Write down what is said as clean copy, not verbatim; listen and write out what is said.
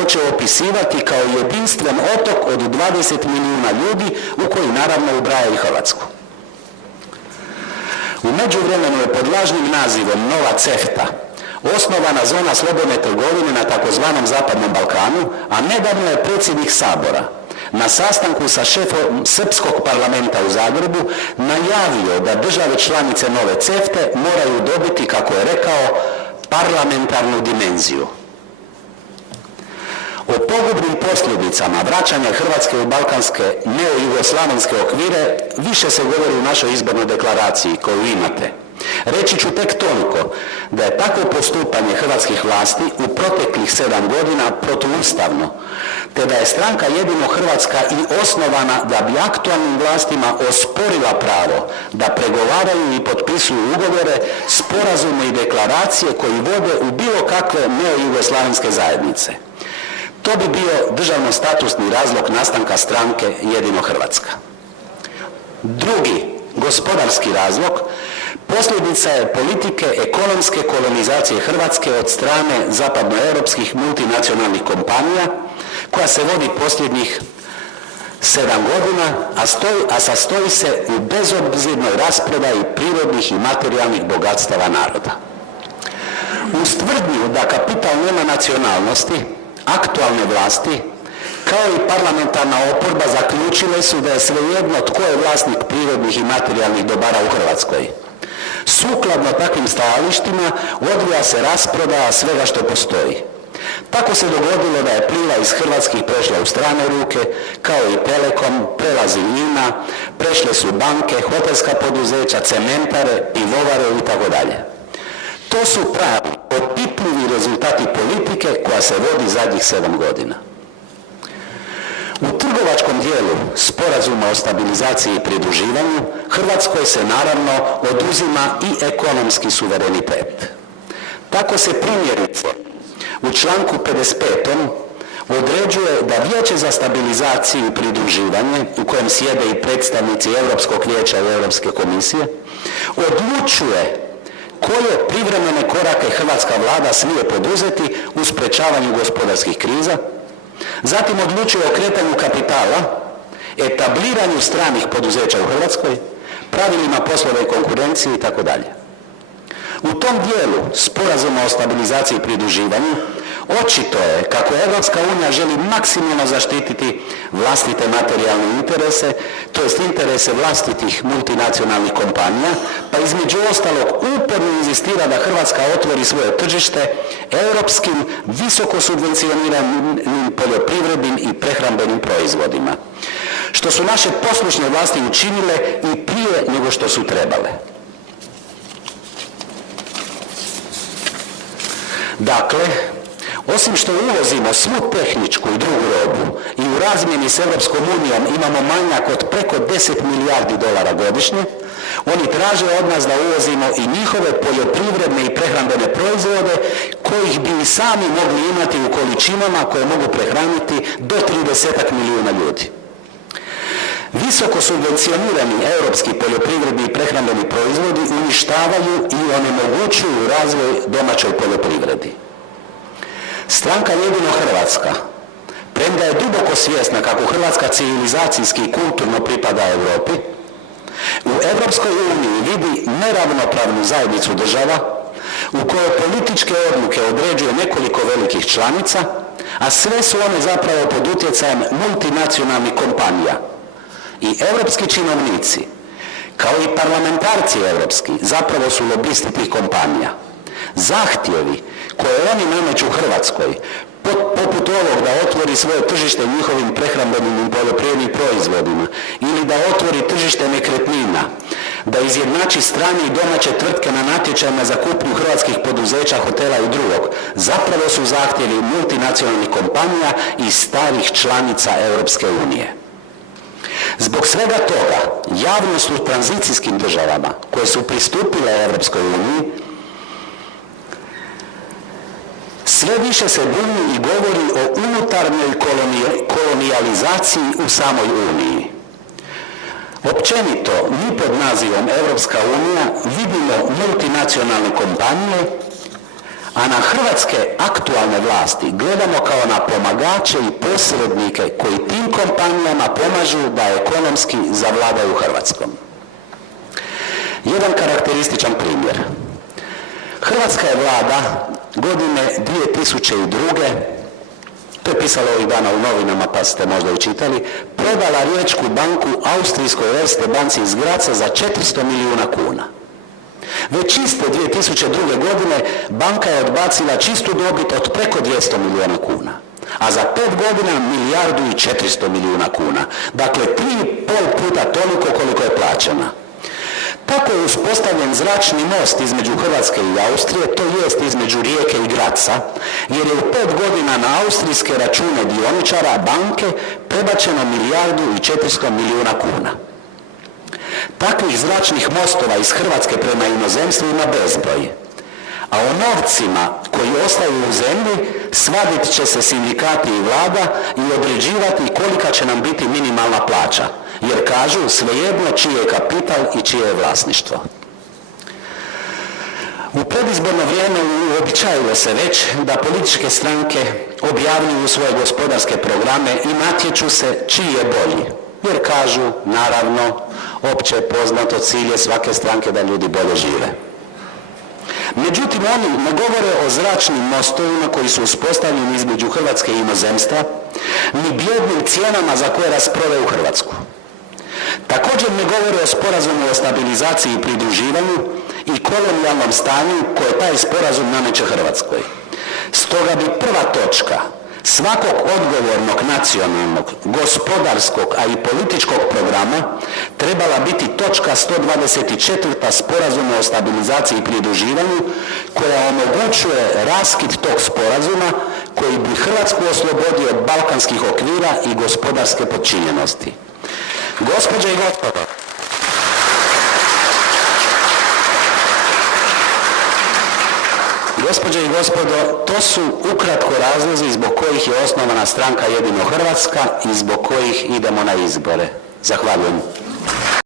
počeo opisivati kao jedinstven otok od 20 milijuna ljudi u koji naravno ubraja i Hrvatsku. U međuvremenu je pod lažnim nazivom Nova CEFTA osnovana zona slobodne trgovine na takozvanom Zapadnom Balkanu, a nedavno je predsjednik Sabora na sastanku sa šefom srpskog parlamenta u Zagrebu najavio da države članice nove CEFTE moraju dobiti, kako je rekao, parlamentarnu dimenziju. O pogubnim posljedicama vraćanja Hrvatske u balkanske neo-jugoslavenske okvire više se govori u našoj izbornoj deklaraciji koju imate. Reći ću tek toliko da je takvo postupanje hrvatskih vlasti u proteklih 7 godina protuustavno, te da je stranka Jedino Hrvatska i osnovana da bi aktualnim vlastima osporila pravo da pregovaraju i potpisuju ugovore, sporazume i deklaracije koji vode u bilo kakve neo-jugoslavenske zajednice. To bi bio državno-statusni razlog nastanka stranke Jedino Hrvatska. Drugi, gospodarski razlog, posljedica je politike ekonomske kolonizacije Hrvatske od strane zapadnoeuropskih multinacionalnih kompanija koja se vodi posljednjih 7 godina, a sastoji se u bezobzirnoj rasprodaji prirodnih i materijalnih bogatstava naroda. Uz tvrdnju da kapital nema nacionalnosti, aktualne vlasti, kao i parlamentarna oporba, zaključile su da je svejedno tko je vlasnik prirodnih i materijalnih dobara u Hrvatskoj. Sukladno takvim stajalištima odvija se rasprodaja svega što postoji. Tako se dogodilo da je Pliva iz hrvatskih prešla u strane ruke, kao i Telekom, prelazi INA, prešle su banke, hotelska poduzeća, cementare, pivovare itd. To su pravi, opipljivi rezultati politike koja se vodi zadnjih 7 godina. U trgovačkom dijelu sporazuma o stabilizaciji i pridruživanju Hrvatskoj se naravno oduzima i ekonomski suverenitet. Tako se primjerice u članku 55. određuje da Vijeće za stabilizaciju i pridruživanje, u kojem sjede i predstavnici Europskog vijeća i Europske komisije, odlučuje koje privremene korake hrvatska vlada smije poduzeti u sprečavanju gospodarskih kriza, zatim odlučuje o kretanju kapitala, etabliranju stranih poduzeća u Hrvatskoj, pravilima poslova i konkurencije itd. U tom dijelu sporazuma o stabilizaciji i pridruživanju očito je kako Europska unija želi maksimalno zaštititi vlastite materijalne interese, to jest interese vlastitih multinacionalnih kompanija, pa između ostalog uporno inzistira da Hrvatska otvori svoje tržište europskim, visoko subvencioniranim poljoprivrednim i prehrambenim proizvodima, što su naše poslušne vlasti učinile i prije nego što su trebale. Dakle, osim što uvozimo svu tehničku i drugu robu i u razmjeni s Europskom unijom imamo manjak od preko 10 milijardi dolara godišnje, oni traže od nas da uvozimo i njihove poljoprivredne i prehrambene proizvode kojih bi i sami mogli imati u količinama koje mogu prehraniti do 30 milijuna ljudi. Visoko subvencionirani europski poljoprivredni i prehrambeni proizvodi uništavaju i onemogućuju razvoj domaćoj poljoprivredi. Stranka Jedino Hrvatska, premda je duboko svjesna kako Hrvatska civilizacijski i kulturno pripada Europi, u Europskoj uniji vidi neravnopravnu zajednicu država u kojoj političke odluke određuje nekoliko velikih članica, a sve su one zapravo pod utjecajem multinacionalnih kompanija. I europski činovnici, kao i parlamentarci europski, zapravo su lobisti tih kompanija. Zahtjevi koje oni nameću Hrvatskoj, poput ovog da otvori svoje tržište njihovim prehrambenim i poljoprivrednim proizvodima ili da otvori tržište nekretnina, da izjednači strane i domaće tvrtke na natječajima za kupnju hrvatskih poduzeća, hotela i drugog, zapravo su zahtjevi multinacionalnih kompanija i starih članica Europske unije. Zbog svega toga, javnost u tranzicijskim državama koje su pristupile Europskoj uniji sve više se buni i govori o unutarnjoj kolonijalizaciji u samoj Uniji. Općenito, mi pod nazivom Europska unija vidimo multinacionalne kompanije, a na hrvatske aktualne vlasti gledamo kao na pomagače i posrednike koji tim kompanijama pomažu da ekonomski zavladaju Hrvatskom. Jedan karakterističan primjer. Hrvatska je vlada godine 2002. to je pisalo ovih dana u novinama pa ste možda i čitali, prodala Riječku banku austrijskoj Erste banci iz Graca za 400 milijuna kuna. Već iste 2002. godine banka je odbacila čistu dobit od preko 200 milijuna kuna, a za 5 godina milijardu i 400 milijuna kuna. Dakle, 3,5 puta toliko koliko je plaćena. Tako je uspostavljen zračni most između Hrvatske i Austrije, to jest između Rijeke i Graca, jer je u 5 godina na austrijske račune dioničara banke prebačeno milijardu i 400 milijuna kuna. Takvih zračnih mostova iz Hrvatske prema inozemstvu ima bezbroj. A o novcima koji ostaju u zemlji svadit će se sindikati i vlada i određivati kolika će nam biti minimalna plaća, jer kažu svejedno čiji je kapital i čije je vlasništvo. U predizborno vrijeme uobičajilo se već da političke stranke objavljuju svoje gospodarske programe i natječu se čiji je bolji, jer kažu, naravno, opće poznato cilj je svake stranke da ljudi bolje žive. Međutim, oni ne govore o zračnim mostovima koji su uspostavljeni između Hrvatske i inozemstva, ni bijednim cijenama za koje rasprave u Hrvatsku. Također ne govore o sporazumu o stabilizaciji i pridruživanju i kolonijalnom stanju koje taj sporazum nameće Hrvatskoj. Stoga bi prva točka svakog odgovornog nacionalnog, gospodarskog, a i političkog programa trebala biti točka 124. Sporazuma o stabilizaciji i pridruživanju koja omogućuje raskid tog sporazuma koji bi Hrvatsku oslobodio od balkanskih okvira i gospodarske podčinjenosti. Gospođe i gospodo, Gospođe i gospodo, to su ukratko razlozi zbog kojih je osnovana stranka Jedino Hrvatska i zbog kojih idemo na izbore. Zahvaljujem.